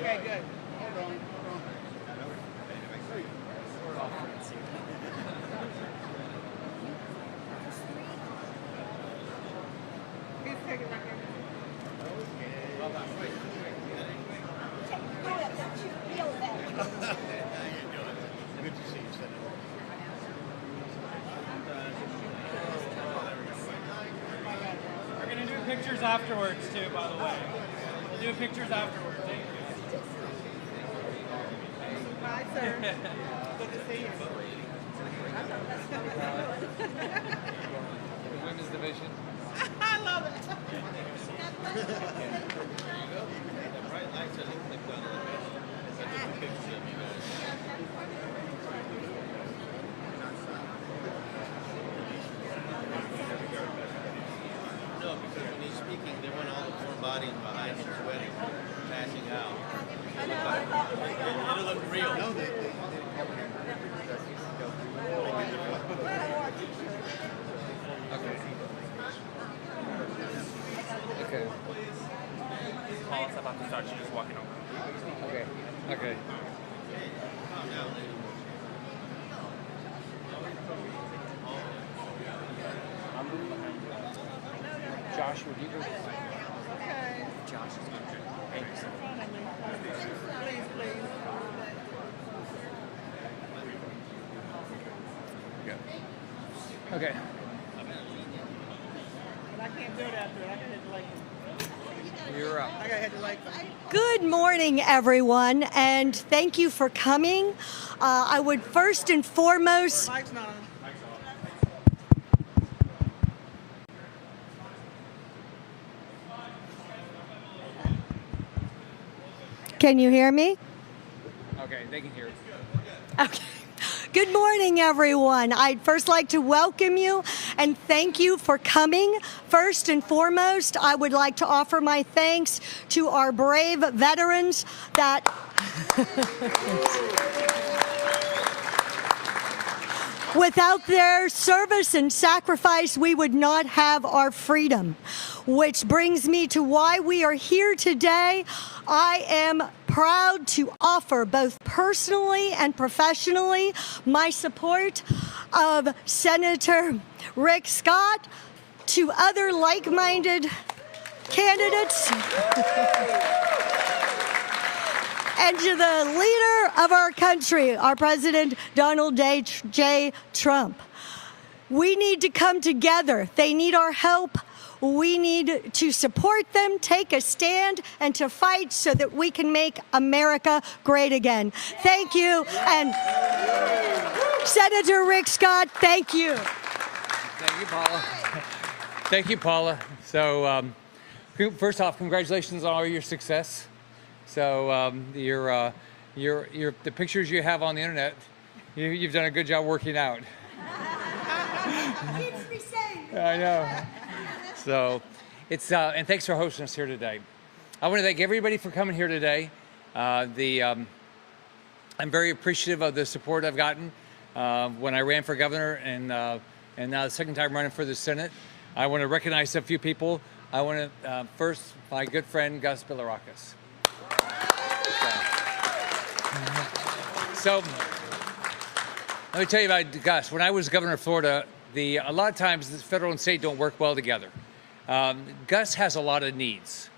Okay, good. He's taking my camera. Good to see you, Senator. We're going to do pictures afterwards, too, by the way. We'll do pictures afterwards. Thank you. Hi, sir. Good to see you. Women's division. I love it. Bright lights, I think they've done the best. I took a picture of you guys. No, because when he's speaking, they want all the foreign bodies behind him sweating, passing out. It'll look real. No, they Okay. Paula's about to start. She's just walking over. Okay. Okay. calm down, lady. Josh, would you go? Okay. Josh is going to. Thanks. Please, please. Okay. But I can't do it after. I gotta hit the light. You're up. I gotta hit the light. Good morning, everyone, and thank you for coming. I would first and foremost, Mike's not on. can you hear me? Okay, they can hear it. Okay. Good morning, everyone. I'd first like to welcome you and thank you for coming. First and foremost, I would like to offer my thanks to our brave veterans that without their service and sacrifice, we would not have our freedom. Which brings me to why we are here today. I am proud to offer both personally and professionally my support of Senator Rick Scott to other like-minded candidates and to the leader of our country, our President Donald J. Trump. We need to come together. They need our help. We need to support them, take a stand, and to fight so that we can make America great again. Thank you. And Senator Rick Scott, thank you. Thank you, Paula. Thank you, Paula. So, first off, congratulations on all your success. So, the pictures you have on the internet, you've done a good job working out. Keeps me safe. I know. So, it's and thanks for hosting us here today. I want to thank everybody for coming here today. I'm very appreciative of the support I've gotten when I ran for governor, and now the second time running for the Senate. I want to recognize a few people. I want to first my good friend Gus Bilirakis. So let me tell you about Gus. When I was governor of Florida, a lot of times the federal and state don't work well together. Gus has a lot of needs.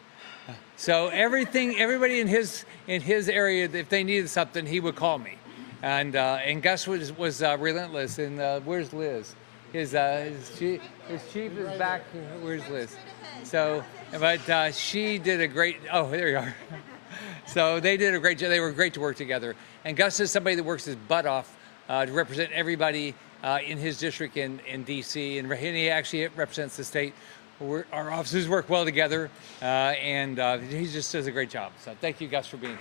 So everybody in his area, if they needed something, he would call me. And Gus was relentless. And where's Liz? His chief is back. Where's Liz? So, but she did a great. Oh, there you are. So they did a great job. They were great to work together. And Gus is somebody that works his butt off to represent everybody in his district in D.C. And he actually represents the state. Our offices work well together, and he just does a great job. So thank you, Gus, for being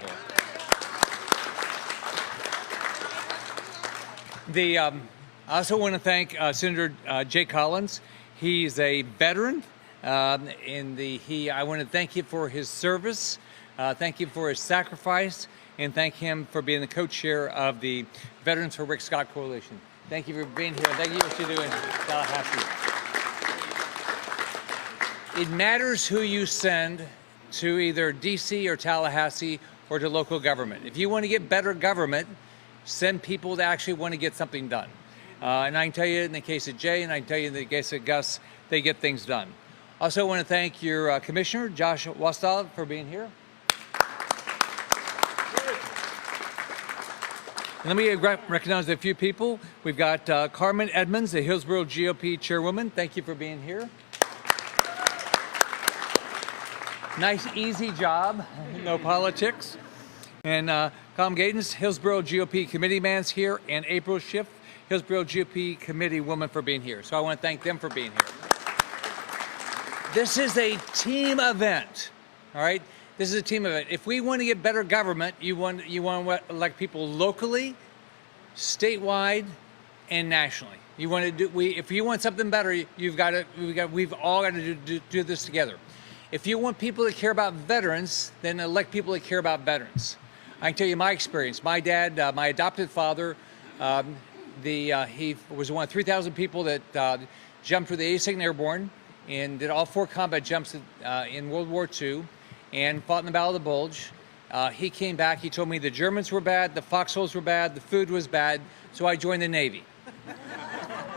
here. I also want to thank Senator Jay Collins. He's a veteran. I want to thank him for his service, thank him for his sacrifice, and thank him for being the co-chair of the Veterans for Rick Scott Coalition. Thank you for being here. Thank you for what you're doing, Tallahassee. It matters who you send to either D.C. or Tallahassee or to local government. If you want to get better government, send people that actually want to get something done. And I can tell you in the case of Jay, and I can tell you in the case of Gus, they get things done. Also want to thank your Commissioner, Josh Wastov, for being here. And let me recognize a few people. We've got Carmen Edmonds, the Hillsborough GOP Chairwoman. Thank you for being here. Nice, easy job, no politics. And Colm Gatens, Hillsborough GOP Committee Man's here, and April Schiff, Hillsborough GOP Committee Woman, for being here. So I want to thank them for being here. This is a team event, all right? This is a team event. If we want to get better government, you want to elect people locally, statewide, and nationally. You want to do. If you want something better, we've all got to do this together. If you want people to care about veterans, then elect people that care about veterans. I can tell you my experience. My dad, my adopted father, he was one of 3,000 people that jumped for the 82nd Airborne and did all 4 combat jumps in World War II and fought in the Battle of the Bulge. He came back. He told me the Germans were bad, the foxholes were bad, the food was bad, so I joined the Navy.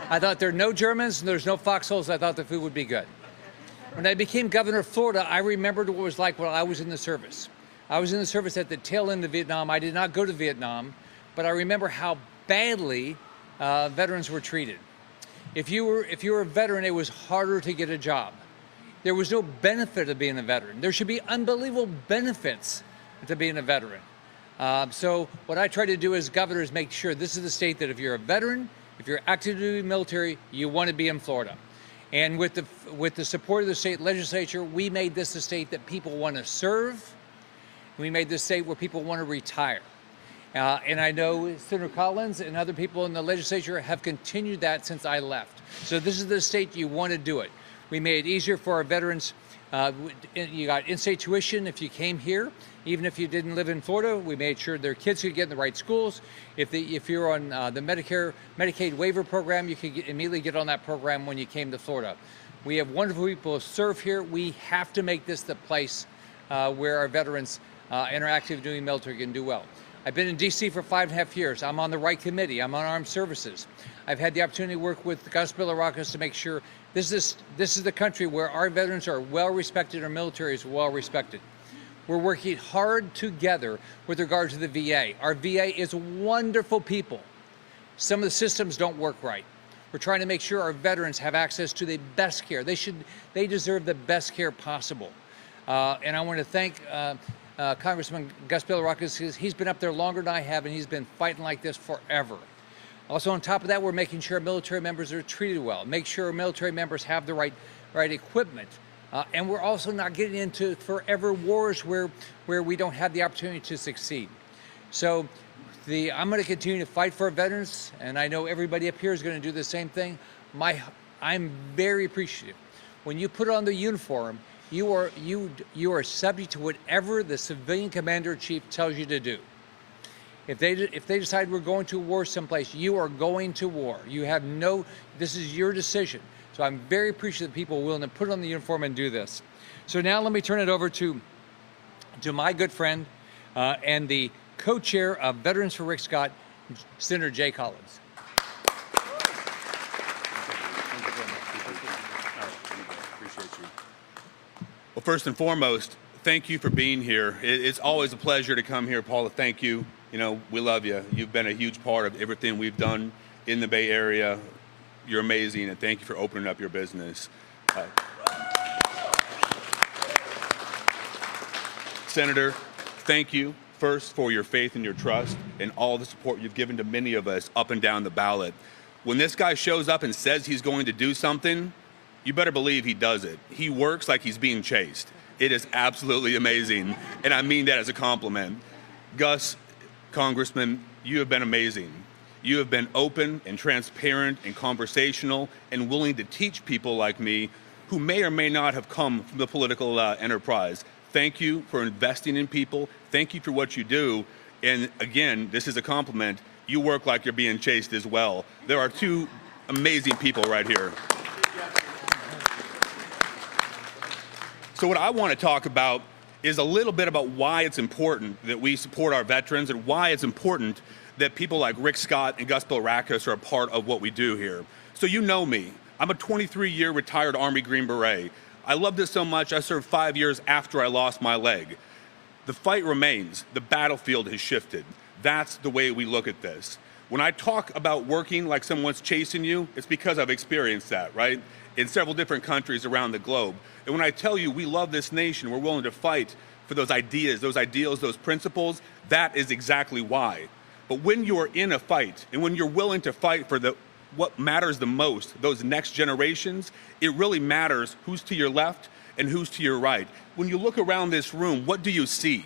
I thought there are no Germans and there's no foxholes. I thought the food would be good. When I became governor of Florida, I remembered what it was like when I was in the service. I was in the service at the tail end of Vietnam. I did not go to Vietnam, but I remember how badly veterans were treated. If you were a veteran, it was harder to get a job. There was no benefit of being a veteran. There should be unbelievable benefits to being a veteran. So what I try to do as governor is make sure this is the state that if you're a veteran, if you're active duty military, you want to be in Florida. And with the support of the state legislature, we made this a state that people want to serve. We made this state where people want to retire. And I know Senator Collins and other people in the legislature have continued that since I left. So this is the state you want to do it. We made it easier for our veterans. You got in-state tuition if you came here, even if you didn't live in Florida. We made sure their kids could get in the right schools. If you're on the Medicaid waiver program, you could immediately get on that program when you came to Florida. We have wonderful people who serve here. We have to make this the place where our veterans and our active duty military can do well. I've been in D.C. for 5.5 years. I'm on the right committee. I'm on Armed Services. I've had the opportunity to work with Gus Bilirakis to make sure this is the country where our veterans are well respected, our military is well respected. We're working hard together with regard to the VA. Our VA is wonderful people. Some of the systems don't work right. We're trying to make sure our veterans have access to the best care. They deserve the best care possible. And I want to thank Congressman Gus Bilirakis, because he's been up there longer than I have, and he's been fighting like this forever. Also, on top of that, we're making sure military members are treated well, make sure military members have the right equipment. And we're also not getting into forever wars where we don't have the opportunity to succeed. So I'm going to continue to fight for our veterans, and I know everybody up here is going to do the same thing. I'm very appreciative. When you put on the uniform, you are subject to whatever the civilian commander-in-chief tells you to do. If they decide we're going to war someplace, you are going to war. This is your decision. So I'm very appreciative of people willing to put on the uniform and do this. So now let me turn it over to my good friend and the co-chair of Veterans for Rick Scott, Senator Jay Collins. Well, first and foremost, thank you for being here. It's always a pleasure to come here, Paula. Thank you. You know, we love you. You've been a huge part of everything we've done in the Bay Area. You're amazing, and thank you for opening up your business. Senator, thank you first for your faith and your trust and all the support you've given to many of us up and down the ballot. When this guy shows up and says he's going to do something, you better believe he does it. He works like he's being chased. It is absolutely amazing, and I mean that as a compliment. Gus, Congressman, you have been amazing. You have been open and transparent and conversational and willing to teach people like me who may or may not have come from the political enterprise. Thank you for investing in people. Thank you for what you do. And again, this is a compliment. You work like you're being chased as well. There are two amazing people right here. So what I want to talk about is a little bit about why it's important that we support our veterans and why it's important that people like Rick Scott and Gus Bilrakis are a part of what we do here. So you know me. I'm a 23-year retired Army Green Beret. I love this so much, I served 5 years after I lost my leg. The fight remains. The battlefield has shifted. That's the way we look at this. When I talk about working like someone's chasing you, it's because I've experienced that, right? In several different countries around the globe. And when I tell you we love this nation, we're willing to fight for those ideas, those ideals, those principles, that is exactly why. But when you're in a fight and when you're willing to fight for what matters the most, those next generations, it really matters who's to your left and who's to your right. When you look around this room, what do you see?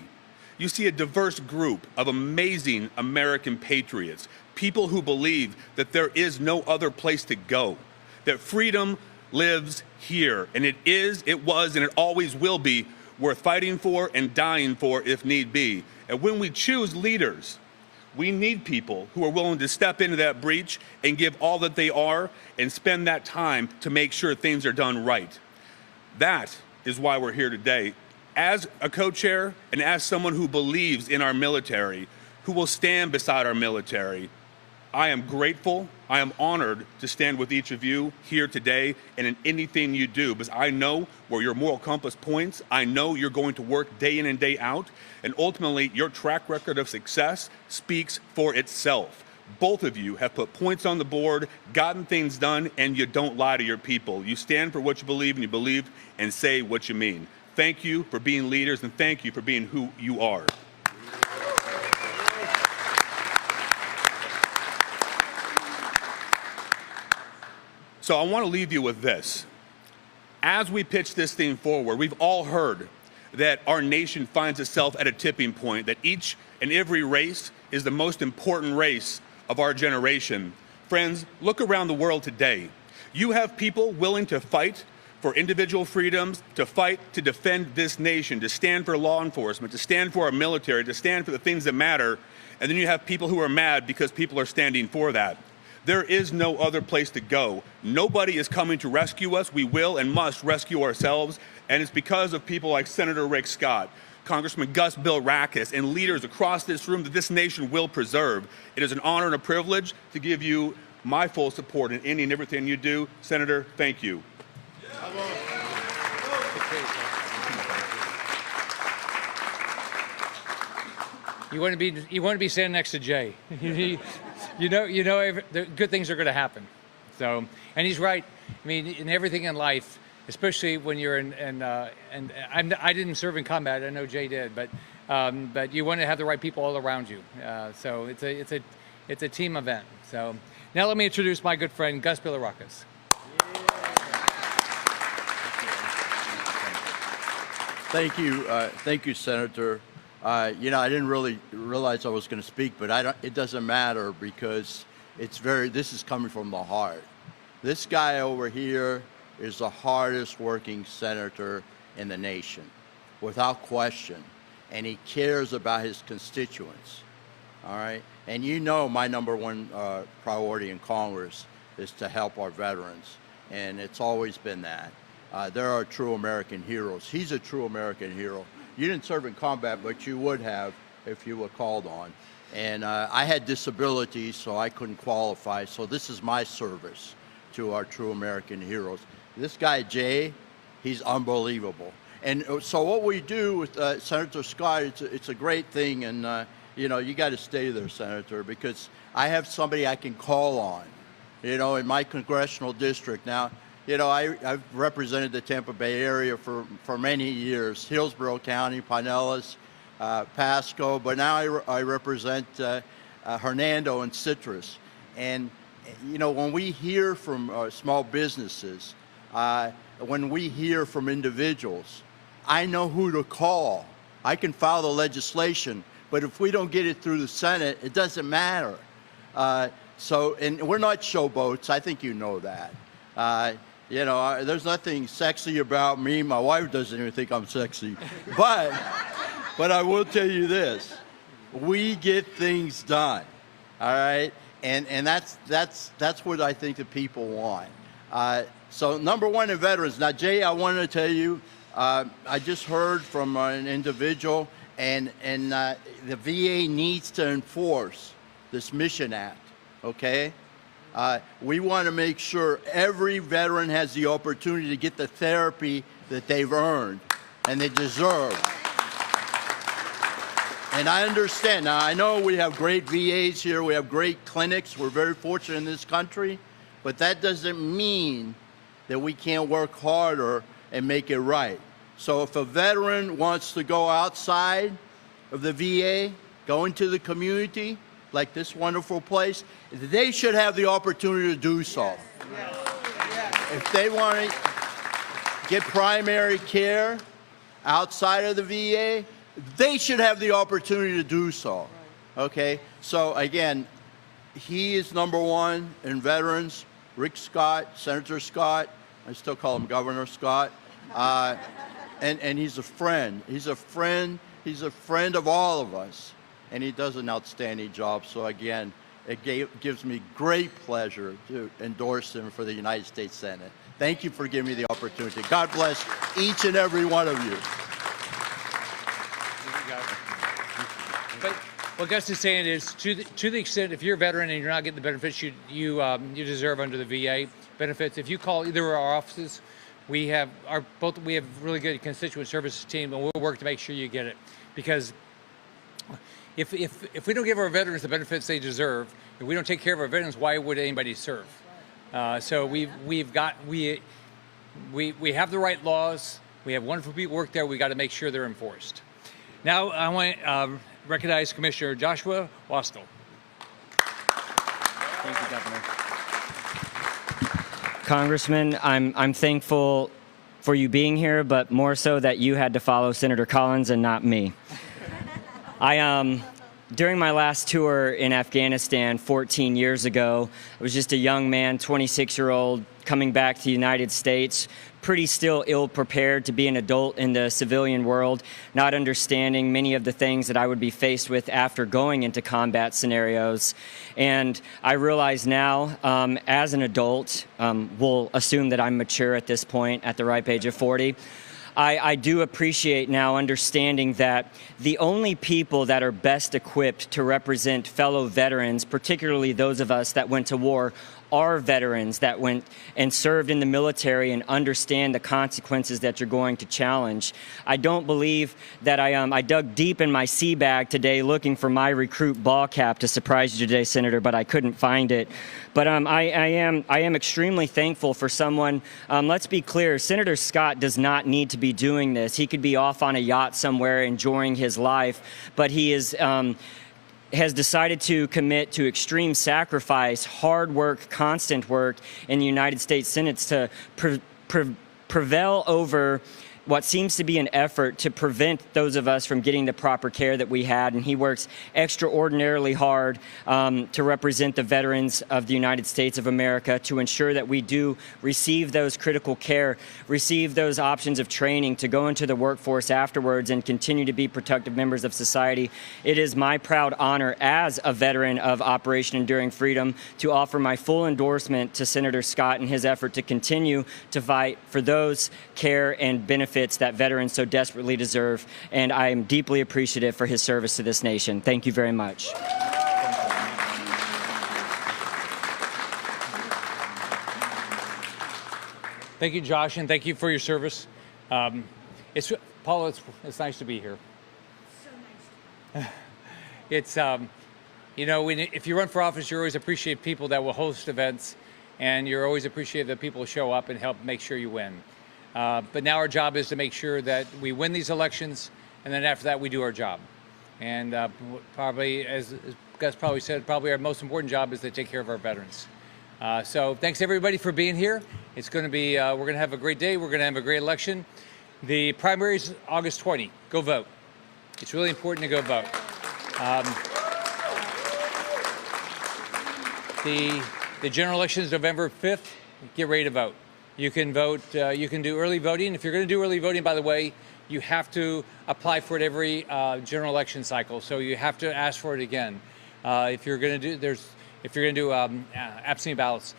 You see a diverse group of amazing American patriots, people who believe that there is no other place to go, that freedom lives here, and it is, it was, and it always will be worth fighting for and dying for if need be. And when we choose leaders, we need people who are willing to step into that breach and give all that they are and spend that time to make sure things are done right. That is why we're here today. As a co-chair and as someone who believes in our military, who will stand beside our military, I am grateful, I am honored to stand with each of you here today and in anything you do, because I know where your moral compass points. I know you're going to work day in and day out, and ultimately your track record of success speaks for itself. Both of you have put points on the board, gotten things done, and you don't lie to your people. You stand for what you believe, and you believe and say what you mean. Thank you for being leaders, and thank you for being who you are. So I want to leave you with this. As we pitch this thing forward, we've all heard that our nation finds itself at a tipping point, that each and every race is the most important race of our generation. Friends, look around the world today. You have people willing to fight for individual freedoms, to fight to defend this nation, to stand for law enforcement, to stand for our military, to stand for the things that matter, and then you have people who are mad because people are standing for that. There is no other place to go. Nobody is coming to rescue us. We will and must rescue ourselves, and it's because of people like Senator Rick Scott, Congressman Gus Bilrakis, and leaders across this room that this nation will preserve. It is an honor and a privilege to give you my full support in any and everything you do. Senator, thank you. You want to be standing next to Jay. you know, good things are going to happen. So, and he's right. I mean, in everything in life, especially when you're I didn't serve in combat. I know Jay did, but you want to have the right people all around you. So it's a team event. So now let me introduce my good friend Gus Bilrakis. Thank you, Senator. You know, I didn't really realize I was going to speak, but it doesn't matter because this is coming from the heart. This guy over here is the hardest working senator in the nation, without question, and he cares about his constituents, all right? And you know my number one priority in Congress is to help our veterans, and it's always been that. There are true American heroes. He's a true American hero. You didn't serve in combat, but you would have if you were called on. And I had disabilities, so I couldn't qualify. So this is my service to our true American heroes. This guy, Jay, he's unbelievable. And so what we do with Senator Scott, it's a great thing. And, you know, you got to stay there, Senator, because I have somebody I can call on, you know, in my congressional district. Now, you know, I've represented the Tampa Bay area for many years, Hillsborough County, Pinellas, Pasco, but now I represent Hernando and Citrus. And, you know, when we hear from small businesses, when we hear from individuals, I know who to call. I can file the legislation, but if we don't get it through the Senate, it doesn't matter. And we're not showboats. I think you know that. You know, there's nothing sexy about me. My wife doesn't even think I'm sexy. But I will tell you this. We get things done, all right? And that's what I think the people want. So number one in veterans. Now, Jay, I wanted to tell you, I just heard from an individual, and the VA needs to enforce this Mission Act, okay? We want to make sure every veteran has the opportunity to get the therapy that they've earned and they deserve. And I understand. Now, I know we have great VAs here. We have great clinics. We're very fortunate in this country. But that doesn't mean that we can't work harder and make it right. So if a veteran wants to go outside of the VA, go into the community, like this wonderful place, they should have the opportunity to do so. If they want to get primary care outside of the VA, they should have the opportunity to do so. Okay? So again, he is number one in veterans. Rick Scott, Senator Scott, I still call him Governor Scott, and he's a friend. He's a friend. He's a friend of all of us, and he does an outstanding job. So again, it gives me great pleasure to endorse him for the United States Senate. Thank you for giving me the opportunity. God bless each and every one of you. But what Gus is saying is, to the extent if you're a veteran and you're not getting the benefits you deserve under the VA benefits, if you call either of our offices, we have really good constituent services team, and we'll work to make sure you get it. Because if we don't give our veterans the benefits they deserve, if we don't take care of our veterans, why would anybody serve? So we have the right laws. We have wonderful people work there. We got to make sure they're enforced. Now I want to recognize Commissioner Joshua Wastel. Thank you, Governor. Congressman, I'm thankful for you being here, but more so that you had to follow Senator Collins and not me. During my last tour in Afghanistan 14 years ago, I was just a young man, 26-year-old, coming back to the United States, pretty still ill-prepared to be an adult in the civilian world, not understanding many of the things that I would be faced with after going into combat scenarios. And I realize now, as an adult, we'll assume that I'm mature at this point, at the ripe age of 40, I do appreciate now understanding that the only people that are best equipped to represent fellow veterans, particularly those of us that went to war, are veterans that went and served in the military and understand the consequences that you're going to challenge. I don't believe that I dug deep in my sea bag today looking for my recruit ball cap to surprise you today, Senator, but I couldn't find it. But I am extremely thankful for someone. Let's be clear, Senator Scott does not need to be doing this. He could be off on a yacht somewhere enjoying his life, but he is has decided to commit to extreme sacrifice, hard work, constant work in the United States Senate to prevail over what seems to be an effort to prevent those of us from getting the proper care that we had. And he works extraordinarily hard to represent the veterans of the United States of America, to ensure that we do receive those critical care, receive those options of training to go into the workforce afterwards and continue to be productive members of society. It is my proud honor as a veteran of Operation Enduring Freedom to offer my full endorsement to Senator Scott in his effort to continue to fight for those care and benefits that veterans so desperately deserve, and I am deeply appreciative for his service to this nation. Thank you very much. Thank you, Josh, and thank you for your service. Paula, it's nice to be here. So nice. It's, you know, if you run for office, you always appreciate people that will host events, and you're always appreciative that people show up and help make sure you win. But now our job is to make sure that we win these elections, and then after that we do our job. And probably, as Gus probably said, probably our most important job is to take care of our veterans. So thanks everybody for being here. It's going to be, we're going to have a great day. We're going to have a great election. The primary is August 20. Go vote. It's really important to go vote. The general election is November 5th. Get ready to vote. You can vote, you can do early voting. If you're going to do early voting, by the way, you have to apply for it every general election cycle. So you have to ask for it again. If you're going to do absentee ballots,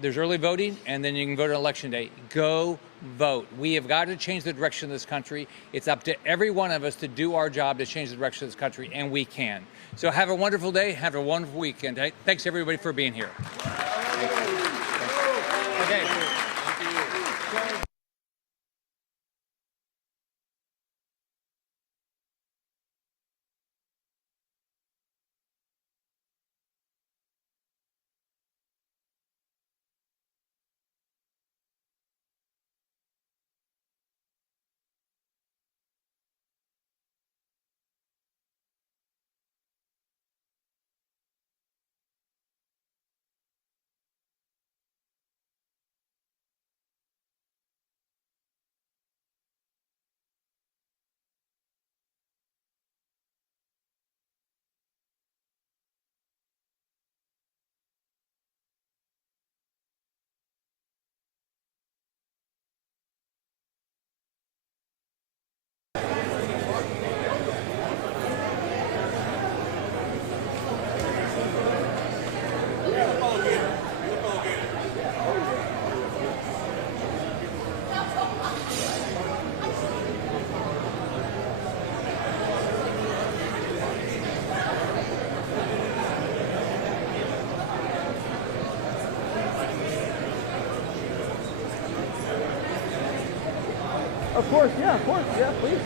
there's early voting, and then you can vote on election day. Go vote. We have got to change the direction of this country. It's up to every one of us to do our job to change the direction of this country, and we can. So have a wonderful day. Have a wonderful weekend. Thanks, everybody, for being here. Okay. Of course, yeah, please.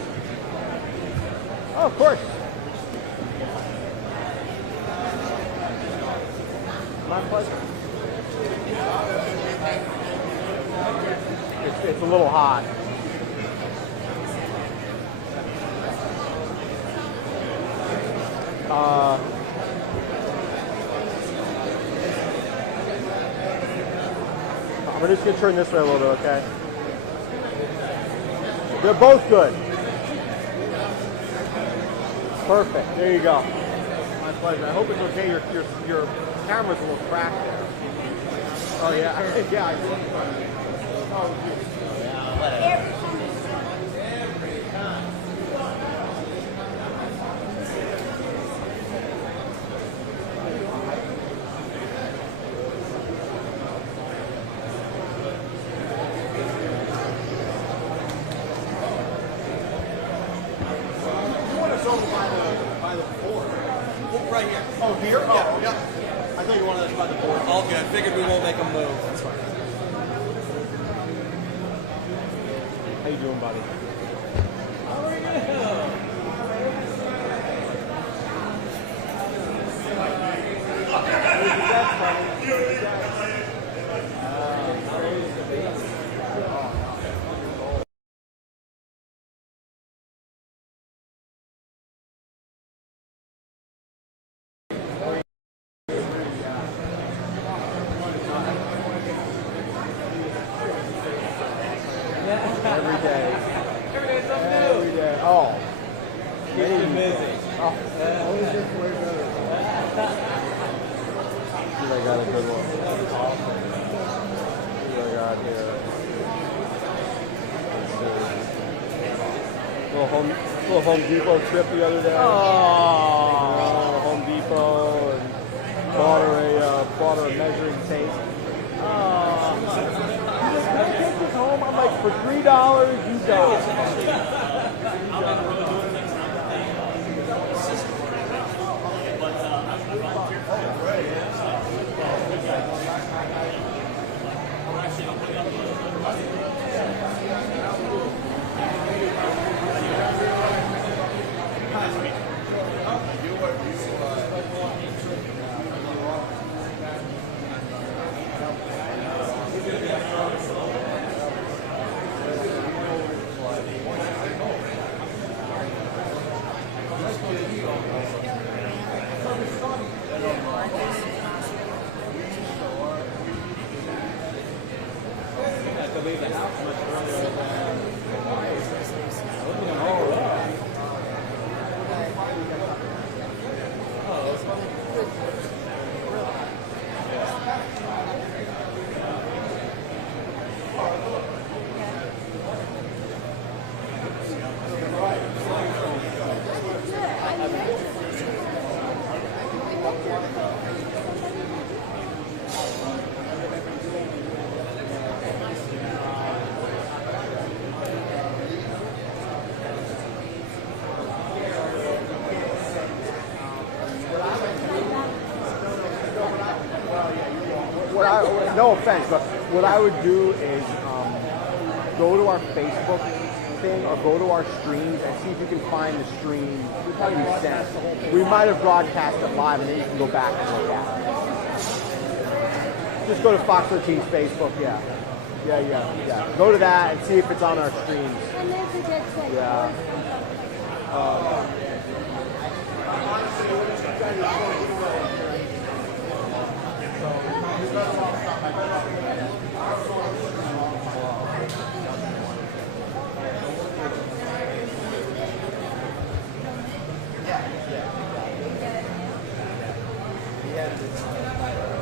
Oh, of course. My pleasure. It's a little hot. I'm just gonna turn this way a little bit, okay? They're both good. Perfect. There you go. My pleasure. I hope it's okay. Your camera's a little cracked there. Oh yeah. Yeah. Oh, yeah. Right here. Oh, here? Yeah. Oh, Yeah. I thought you wanted us by the board. All good. Figured we won't make them move. That's fine. How you doing, buddy? Every day. Every day. Oh. Keep busy. Oh. Always just way better. I got a good one. What do I got here? Little Home Depot trip the other day. Oh. Home Depot and bought her a measuring tape. Oh. Can I take this home? I'm like, for $3, you die. no offense, but what I would do is go to our Facebook thing or go to our streams and see if you can find the stream that we sent. We might have broadcast it live, and then you can go back and look at it. Just go to Fox 13's Facebook, yeah. Go to that and see if it's on our streams. And there's a good thing. Yeah. Yeah.